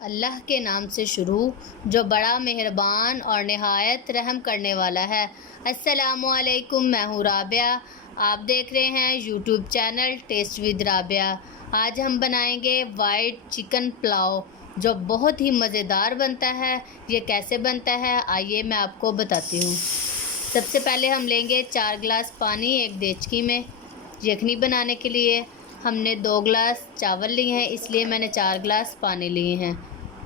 अल्लाह के नाम से शुरू जो बड़ा मेहरबान और नहायत रहम करने वाला है। अस्सलामुअलैकुम, मैं हूँ राबिया। आप देख रहे हैं YouTube channel taste with Rabia. आज हम बनाएंगे वाइट चिकन पुलाव जो बहुत ही मज़ेदार बनता है। ये कैसे बनता है आइए मैं आपको बताती हूँ। सबसे पहले हम लेंगे 4 गिलास पानी एक देचकी में। यखनी बनाने के लिए हमने 2 गिलास चावल लिए हैं, इसलिए मैंने 4 गिलास पानी लिए हैं।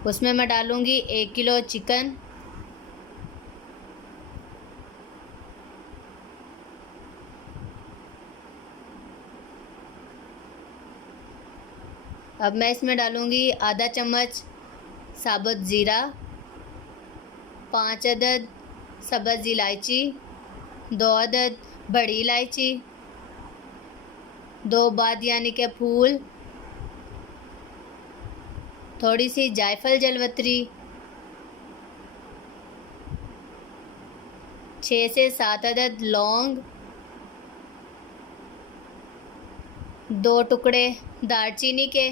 उसमें मैं डालूँगी 1 किलो चिकन, अब मैं इसमें डालूँगी आधा चम्मच साबुत ज़ीरा, 5 अदद सब्ज़ इलायची, 2 अदद बड़ी इलायची, 2 बादियानी के फूल, थोड़ी सी जायफल जलवतरी, 6 से 7 अदद लौंग, 2 टुकड़े दालचीनी के,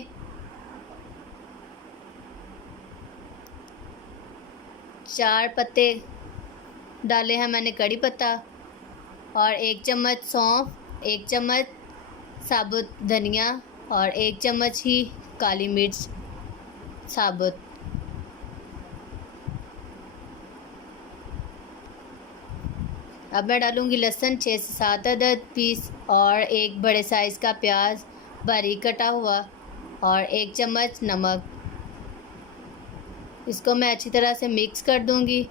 4 पत्ते डाले हैं मैंने कड़ी पत्ता, और 1 चम्मच सौंफ, 1 चम्मच साबुत धनिया और 1 चम्मच ही काली मिर्च साबुत। अब मैं डालूँगी लहसुन 6 से 7 अदद पीस और 1 बड़े साइज़ का प्याज बारीक कटा हुआ और 1 चम्मच नमक। इसको मैं अच्छी तरह से मिक्स कर दूँगी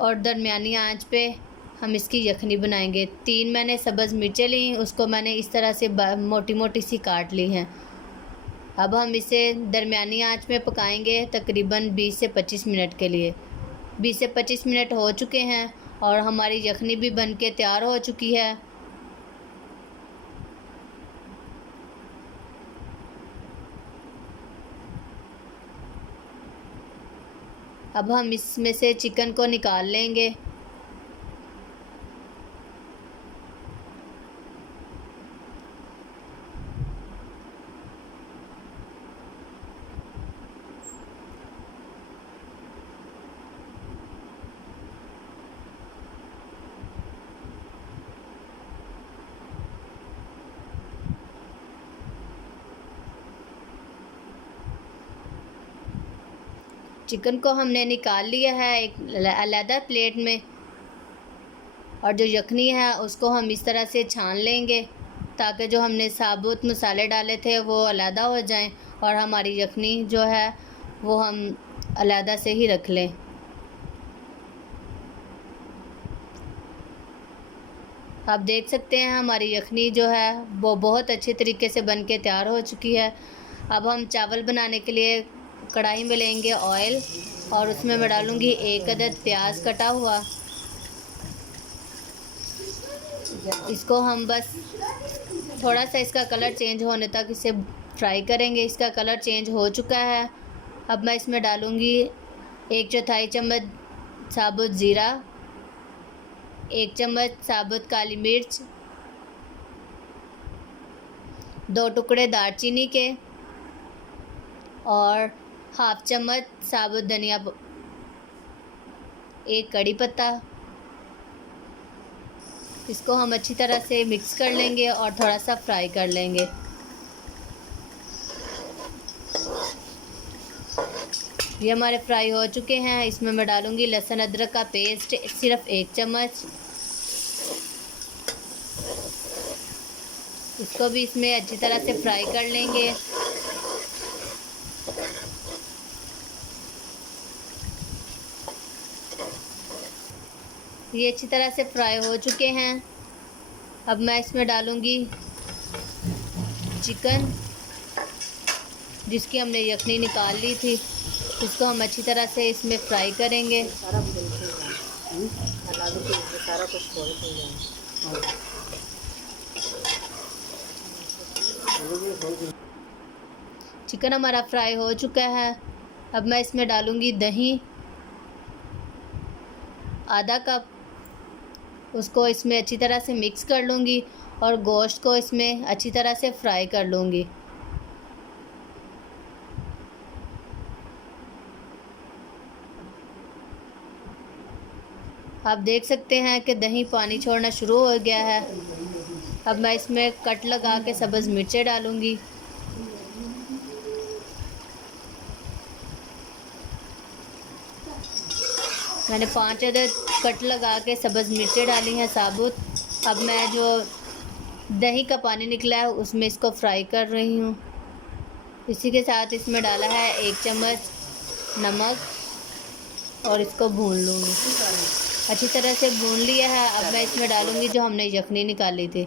और दरमियानी आंच पे हम इसकी यखनी बनाएंगे। 3 मैंने सब्ज़ मिर्चें ली, उसको मैंने इस तरह से मोटी मोटी सी काट ली हैं। अब हम इसे दरमियानी आंच में पकाएंगे तकरीबन 20 से 25 मिनट के लिए। 20 से 25 मिनट हो चुके हैं और हमारी यखनी भी बनके तैयार हो चुकी है। अब हम इसमें से चिकन को निकाल लेंगे। चिकन को हमने निकाल लिया है एक अलग प्लेट में, और जो यखनी है उसको हम इस तरह से छान लेंगे ताकि जो हमने साबुत मसाले डाले थे वो अलहदा हो जाएं और हमारी यखनी जो है वो हम अलहदा से ही रख लें। आप देख सकते हैं हमारी यखनी जो है वो बहुत अच्छे तरीके से बन के तैयार हो चुकी है। अब हम चावल बनाने के लिए कढ़ाई में लेंगे ऑयल और उसमें मैं डालूँगी 1 अदद प्याज कटा हुआ। इसको हम बस थोड़ा सा इसका कलर चेंज होने तक इसे फ्राई करेंगे। इसका कलर चेंज हो चुका है। अब मैं इसमें डालूँगी 1/4 चम्मच साबुत ज़ीरा, 1 चम्मच साबुत काली मिर्च, 2 टुकड़े दालचीनी के और हाफ चम्मच साबुत धनिया, 1 कड़ी पत्ता। इसको हम अच्छी तरह से मिक्स कर लेंगे और थोड़ा सा फ्राई कर लेंगे। ये हमारे फ्राई हो चुके हैं। इसमें मैं डालूँगी लहसुन अदरक का पेस्ट सिर्फ 1 चम्मच। इसको भी इसमें अच्छी तरह से फ्राई कर लेंगे। ये अच्छी तरह से फ्राई हो चुके हैं। अब मैं इसमें डालूँगी चिकन जिसकी हमने यखनी निकाल ली थी। इसको हम अच्छी तरह से इसमें फ्राई करेंगे। चिकन हमारा फ्राई हो चुका है। अब मैं इसमें डालूँगी दही आधा कप, उसको इसमें अच्छी तरह से मिक्स कर लूँगी और गोश्त को इसमें अच्छी तरह से फ्राई कर लूँगी। आप देख सकते हैं कि दही पानी छोड़ना शुरू हो गया है। अब मैं इसमें कट लगा के सब्ज़ मिर्चें डालूँगी। मैंने 5 अदद कट लगा के सब्ज़ मिर्चें डाली हैं साबुत। अब मैं जो दही का पानी निकला है उसमें इसको फ्राई कर रही हूँ। इसी के साथ इसमें डाला है 1 चम्मच नमक और इसको भून लूँगी। अच्छी तरह से भून लिया है। अब मैं इसमें डालूँगी जो हमने यखनी निकाली थी।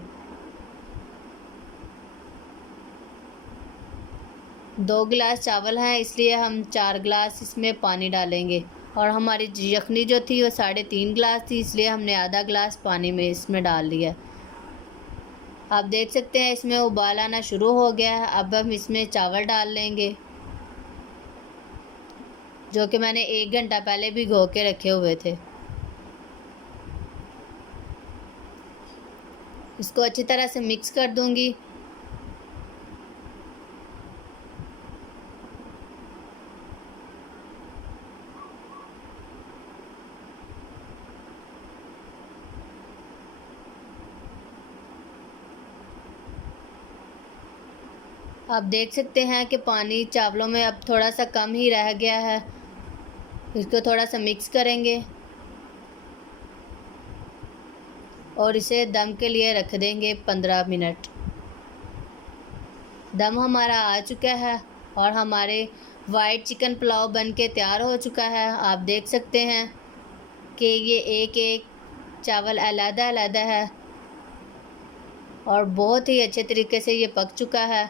2 गिलास चावल हैं, इसलिए हम 4 गिलास इसमें पानी डालेंगे। और हमारी यखनी जो थी वो 3.5 गिलास थी, इसलिए हमने आधा गिलास पानी में इसमें डाल लिया। आप देख सकते हैं इसमें उबाल आना शुरू हो गया है। अब हम इसमें चावल डाल लेंगे, जो कि मैंने 1 घंटा पहले भिगो के रखे हुए थे। इसको अच्छी तरह से मिक्स कर दूंगी। आप देख सकते हैं कि पानी चावलों में अब थोड़ा सा कम ही रह गया है। इसको थोड़ा सा मिक्स करेंगे और इसे दम के लिए रख देंगे 15 मिनट। दम हमारा आ चुका है और हमारे वाइट चिकन पुलाव बन के तैयार हो चुका है। आप देख सकते हैं कि ये एक एक चावल अलग-अलग है और बहुत ही अच्छे तरीके से ये पक चुका है।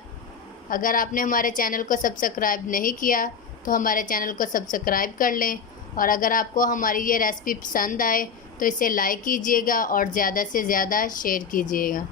अगर आपने हमारे चैनल को सब्सक्राइब नहीं किया तो हमारे चैनल को सब्सक्राइब कर लें। और अगर आपको हमारी ये रेसिपी पसंद आए तो इसे लाइक कीजिएगा और ज़्यादा से ज़्यादा शेयर कीजिएगा।